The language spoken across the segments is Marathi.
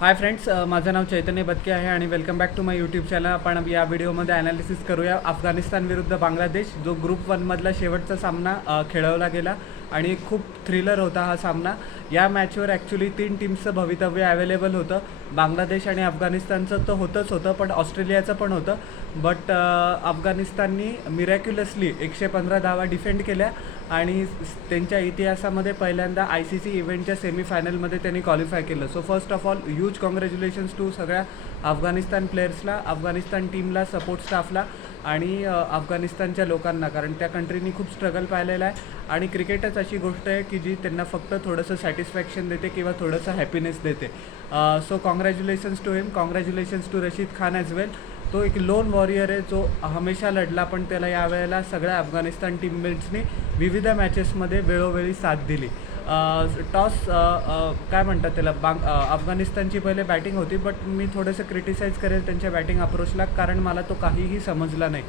हाय फ्रेंड्स, माझं नाव चैतन्य बदके आहे आणि welcome back to my YouTube channel. आपण या व्हिडिओमध्ये ॲनालिसिस करूया अफगाणिस्तान विरुद्ध बांगलादेश, जो ग्रुप 1मधला शेवटचा सामना खेळवला गेला आणि खूप थ्रिलर होता हा सामना. या मॅचवर ॲक्च्युली 3 टीम्सचं भवितव्य अवेलेबल होतं. बांगलादेश आणि अफगाणिस्तानचं तर होतं, पण ऑस्ट्रेलियाचं पण होतं. बट अफगाणिस्ताननी मिरॅक्युलसली 115 धावा डिफेंड केल्या आणि त्यांच्या इतिहासामध्ये पहिल्यांदा ICC इव्हेंटच्या सेमीफायनलमध्ये त्यांनी क्वालिफाय केलं. So first of all huge congratulations to सगळ्या अफगाणिस्तान प्लेयर्सला, अफगाणिस्तान टीमला, सपोर्ट स्टाफला आणि अफगाणिस्तानच्या लोकांना, कारण त्या कंट्रीनी खूप स्ट्रगल पाहिलेला आहे. आणि क्रिकेटच अशी गोष्ट आहे की जी त्यांना फक्त थोडंसं सॅटिस्फॅक्शन देते किंवा थोडंसं हॅपीनेस देते. सो congratulations to him, congratulations to Rashid Khan as well. तो एक लोन वॉरियर आहे जो हमेशा लढला, पण त्याला यावेळेला सगळ्या अफगाणिस्तान टीममेट्सनी विविध मॅचेसमध्ये वेळोवेळी साथ दिली. टॉस काय म्हणतात त्याला, अफगाणिस्तानची पहिले बॅटिंग होती, बट मी थोडंसं क्रिटिसाईज करेल त्यांच्या बॅटिंग अप्रोचला, कारण मला तो काहीही समजला नाही.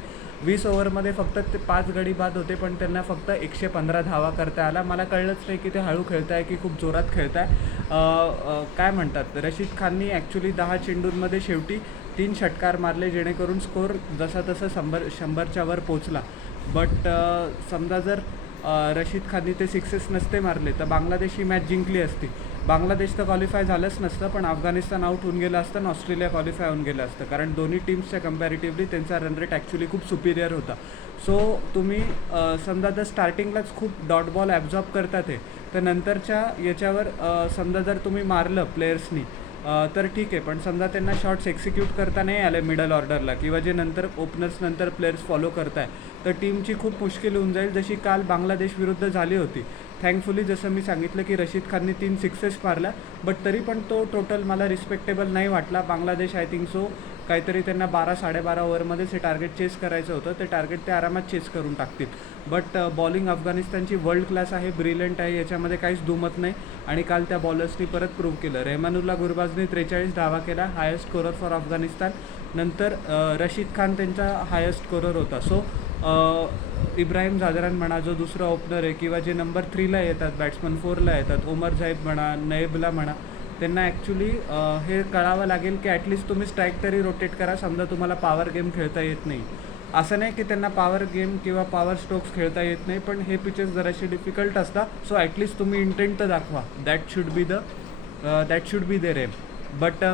20 ओव्हरमध्ये फक्त ते 5 गडी बाद होते, पण त्यांना फक्त 115 धावा करता आला. मला कळलंच नाही की ते हळू खेळत आहे की खूप जोरात खेळत आहे. काय म्हणतात, रशीद खाननी ॲक्च्युली 10 चेंडूंमध्ये शेवटी 3 षटकार मारले, जेणेकरून स्कोअर जसा तसा 100च्या वर पोचला. बट समजा जर रशीद खाननी ते 6 नसते मारले तर बांगलादेश ही मॅच जिंकली असती. बांगलादेश तर क्वालिफाय झालंच नसतं, पण अफगाणिस्तान आऊट होऊन गेलं असतं आणि ऑस्ट्रेलिया क्वालिफाय होऊन गेलं असतं, कारण दोन्ही टीम्सच्या कम्पॅरेटिव्हली त्यांचा रन रेट ॲक्च्युली खूप सुपिरियर होता. सो तुम्ही समजा जर स्टार्टिंगलाच खूप डॉट बॉल ॲब्झॉर्ब करतात आहे, तर नंतरच्या याच्यावर समजा जर तुम्ही मारलं प्लेयर्सनी तर ठीक आहे, पण समजा त्यांना शॉट्स एक्झिक्यूट करता नाही आले मिडल ऑर्डरला, किंवा जे नंतर ओपनर्स नंतर प्लेयर्स फॉलो करताय, तर टीमची खूप मुश्किल होऊन जाईल, जशी काल बांगलादेश विरुद्ध झाली होती. थँकफुली जसं मी सांगितलं की रशीद खाननी 3 सिक्सेस मारल्या, बट तरी पण तो टोटल मला रिस्पेक्टेबल नाही वाटला. बांगलादेश आय थिंक सो काहीतरी त्यांना 12-12.5 ओव्हरमध्येच हे टार्गेट चेस करायचं होतं. ते टार्गेट ते आरामात चेस करून टाकतील. बट बॉलिंग अफगाणिस्तानची वर्ल्ड क्लास आहे, ब्रिलियंट आहे, याच्यामध्ये काहीच दुमत नाही. आणि काल त्या बॉलर्सनी परत प्रूव्ह केलं. रेहमानुल्ला गुरबाजने 43 धावा केला, हायेस्ट स्कोरर फॉर अफगाणिस्तान. नंतर रशीद खान त्यांचा हायेस्ट स्कोरर होता. सो इब्राहिम झादरान म्हणा, जो दुसरा ओपनर आहे, किंवा जे नंबर 3ला येतात, बॅट्समन 4ला येतात, ओमर जाहिद म्हणा, नयबला म्हणा, त्यांना ॲक्च्युली हे कळावं लागेल की ॲटलिस्ट तुम्ही स्ट्राईक तरी रोटेट करा. समजा तुम्हाला पॉवर गेम खेळता येत नाही, असं नाही की त्यांना पॉवर गेम किंवा पॉवर स्ट्रोक्स खेळता येत नाही, पण हे पिचेस जराशी डिफिकल्ट असतात. सो ॲटलिस्ट तुम्ही इंटेंट तर दाखवा. That should be their aim. But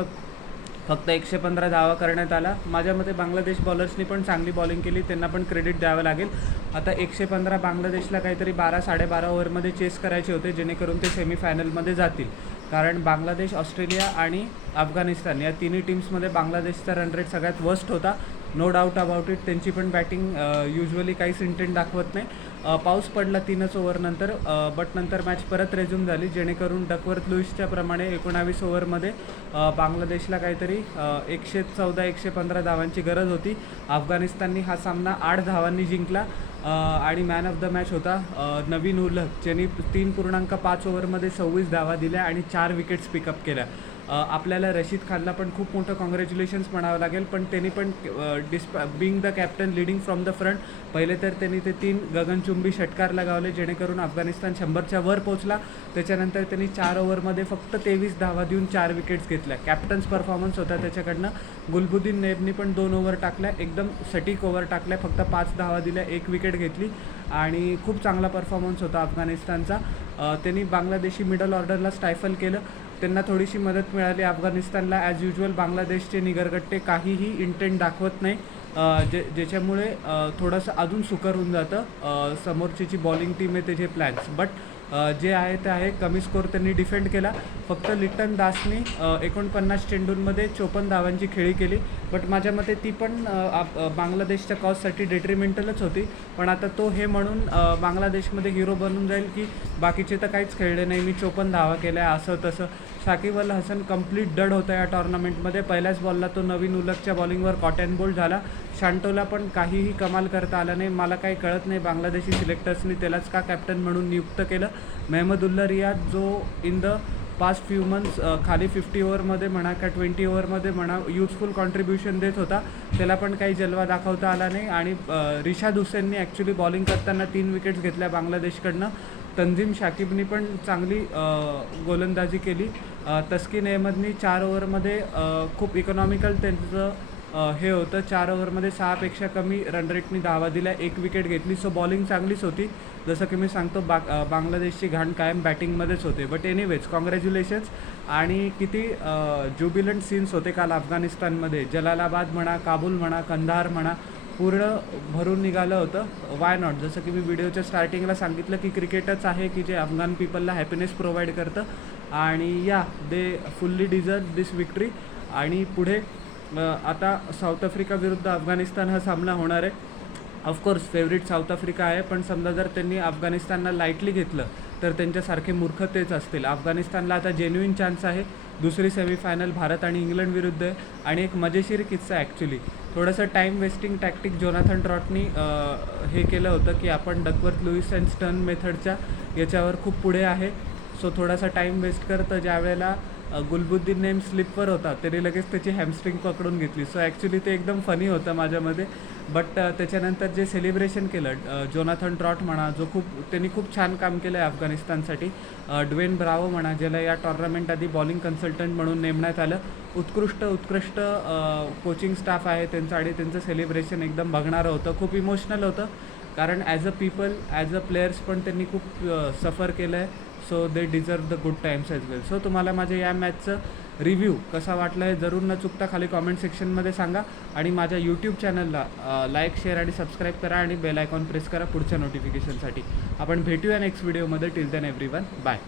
फक्त 115 धावा करण्यात आला. माझ्या मते बांगलादेश बॉलर्सनी पण चांगली बॉलिंग केली, त्यांना पण क्रेडिट द्यावं लागेल. आता 115 बांगलादेशला काहीतरी 12-12.5 ओव्हरमध्ये चेस करायचे होते, जेणेकरून ते सेमीफायनलमध्ये जातील. कारण बांगलादेश, ऑस्ट्रेलिया आणि अफगाणिस्तान या तिन्ही टीम्समध्ये बांगलादेशचा रन रेट सगळ्यात वर्स्ट होता. No doubt about it. त्यांची पण बॅटिंग युजली काहीच इंटेंट दाखवत नाही. पाऊस पडला 3च ओव्हरनंतर, बट नंतर मॅच परत रेझ्यूम झाली, जेणेकरून डकवर्थ लुईसच्या प्रमाणे 19 ओव्हरमध्ये बांगलादेशला काहीतरी 114-115 धावांची गरज होती. अफगाणिस्ताननी हा सामना 8 धावांनी जिंकला. आणि मॅन ऑफ द मॅच होता नवीन उल हक, ज्यांनी 3.5 ओव्हरमध्ये 26 धावा दिल्या आणि 4 विकेट्स पिकअप केल्या. आपल्याला रशीद खानला पण खूप मोठं कॉंग्रॅच्युलेशन्स म्हणावं लागेल, पण त्यांनी पण being the captain leading from the front, पहिले तर त्यांनी ते 3 गगनचुंबी षटकार लगावले, जेणेकरून अफगाणिस्तान 100च्या वर पोचला. त्याच्यानंतर त्यांनी 4 ओव्हरमध्ये फक्त 23 धावा देऊन 4 विकेट्स घेतल्या. कॅप्टन्स परफॉर्मन्स होता त्याच्याकडनं. गुलबुद्दीन नैबनी पण 2 ओव्हर टाकल्या, एकदम सटीक ओव्हर टाकल्या, फक्त 5 धावा दिल्या, 1 विकेट घेतली आणि खूप चांगला परफॉर्मन्स होता अफगाणिस्तानचा. त्यांनी बांगलादेशी मिडल ऑर्डरला स्टायफल केलं. त्यांना थोडीशी मदत मिळाली अफगाणिस्तानला. ॲज युजल बांगलादेशचे निगरगट्टे काहीही इंटेंट दाखवत नाही, ज्याच्यामुळे थोडंसं अजून सुकर होऊन जातं समोरची जी बॉलिंग टीम आहे त्याचे प्लॅन्स. बट जे आहे ते आहे. कमी स्कोअर त्यांनी डिफेंड केला. फक्त लिटन दासनी 49 चेंडूंमध्ये 54 धावांची खेळी केली, बट माझ्या मते ती पण बांगलादेशच्या कॉजसाठी डेट्रिमेंटलच होती. पण आता तो हे म्हणून बांगलादेशमध्ये हिरो बनून जाईल की बाकीचे तर काहीच खेळले नाही, मी 54 धावा केल्या, असं तसं. शाकिब अल हसन कंप्लीट डड होता या टॉर्नामेंटमध्ये. पहिल्याच बॉलला तो नवीन उलगच्या बॉलिंगवर कॉटन बोल्ड झाला. शांटोला पण काहीही कमाल करता आला नाही. मला काही कळत नाही बांगलादेशी सिलेक्टर्सनी त्यालाच का कॅप्टन म्हणून नियुक्त केलं. मेहमदुल्ला रियाद, जो in the past few months खाली 50 ओव्हरमध्ये म्हणा का 20 ओव्हरमध्ये म्हणा युजफुल कॉन्ट्रीब्युशन देत होता, त्याला पण काही जलवा दाखवता आला नाही. आणि रिशाद हुसेननी ॲक्च्युली बॉलिंग करताना 3 विकेट्स घेतल्या बांगलादेशकडनं. तंजीम शाकिबनी पण चांगली गोलंदाजी केली. तस्किन अहमदनी 4 ओव्हरमध्ये खूप इकॉनॉमिकल त्यांचं हे होतं. 4 ओव्हरमध्ये 6पेक्षा कमी रन रेटनी धावा दिल्या, 1 विकेट घेतली. सो बॉलिंग चांगलीच होती. जसं की मी सांगतो बांगलादेशची घाण कायम बॅटिंगमध्येच होते. But anyways congratulations. आणि किती ज्युबिलंट सीन्स होते काल अफगाणिस्तानमध्ये. जलालाबाद म्हणा, काबूल म्हणा, कंधार म्हणा, पूर्ण भरून निघालं होतं. Why not. जसं की मी व्हिडिओच्या स्टार्टिंगला सांगितलं की क्रिकेटच आहे की जे अफगाण पीपलला हॅपीनेस प्रोव्हाइड करतं. आणि या दे फुल्ली डिझर्व दिस विक्ट्री. आणि पुढे आता साऊथ आफ्रिका विरुद्ध अफगाणिस्तान हा सामना होणार आहे. ऑफकोर्स फेवरेट साऊथ आफ्रिका आहे, पण समजा जर त्यांनी अफगाणिस्तानला लाईटली घेतलं तर त्यांच्यासारखे मूर्ख तेच असतील. अफगाणिस्तानला आता जेन्युइन चान्स आहे. दुसरी सेमीफायनल भारत आणि इंग्लंड विरुद्ध आहे. आणि एक मजेशीर किस्सा ॲक्च्युली, थोडंसं टाईम वेस्टिंग टॅक्टिक जोनाथन ट्रॉटनी हे केलं होतं की आपण डकवर्थ लुईस अँड स्टर्न मेथडच्या याच्यावर खूप पुढे आहे. सो थोडासा टाईम वेस्ट करतं. ज्या वेळेला गुलबुद्दीन नेम स्लिपवर होता तरी लगेच त्याची हॅमस्ट्रिंग पकडून घेतली. सो ॲक्च्युली ते एकदम फनी होतं माझ्यामध्ये. बट त्याच्यानंतर जे सेलिब्रेशन केलं जोनाथन ट्रॉट म्हणा, जो त्यांनी खूप छान काम केलं आहे अफगाणिस्तानसाठी. ड्वेन ब्रावो म्हणा, ज्याला या टॉर्नामेंट आधी बॉलिंग कन्सल्टंट म्हणून नेमण्यात आलं. उत्कृष्ट कोचिंग स्टाफ आहे त्यांचं. आणि त्यांचं सेलिब्रेशन एकदम बघणारं होतं. खूप इमोशनल होतं, कारण as a people, as a players पण त्यांनी खूप सफर केलं आहे. So they deserve the good Times as well. So तुम्हाला माझ्या या मॅचचं रिव्ह्यू कसा वाटला आहे जरूर न चुकता खाली कॉमेंट सेक्शनमध्ये सांगा. आणि माझ्या यूट्यूब चॅनलला लाईक, शेअर आणि सबस्क्राईब करा. आणि बेल आयकॉन प्रेस करा पुढच्या नोटिफिकेशनसाठी. आपण भेटूया नेक्स्ट व्हिडिओमध्ये. Till then everyone, bye.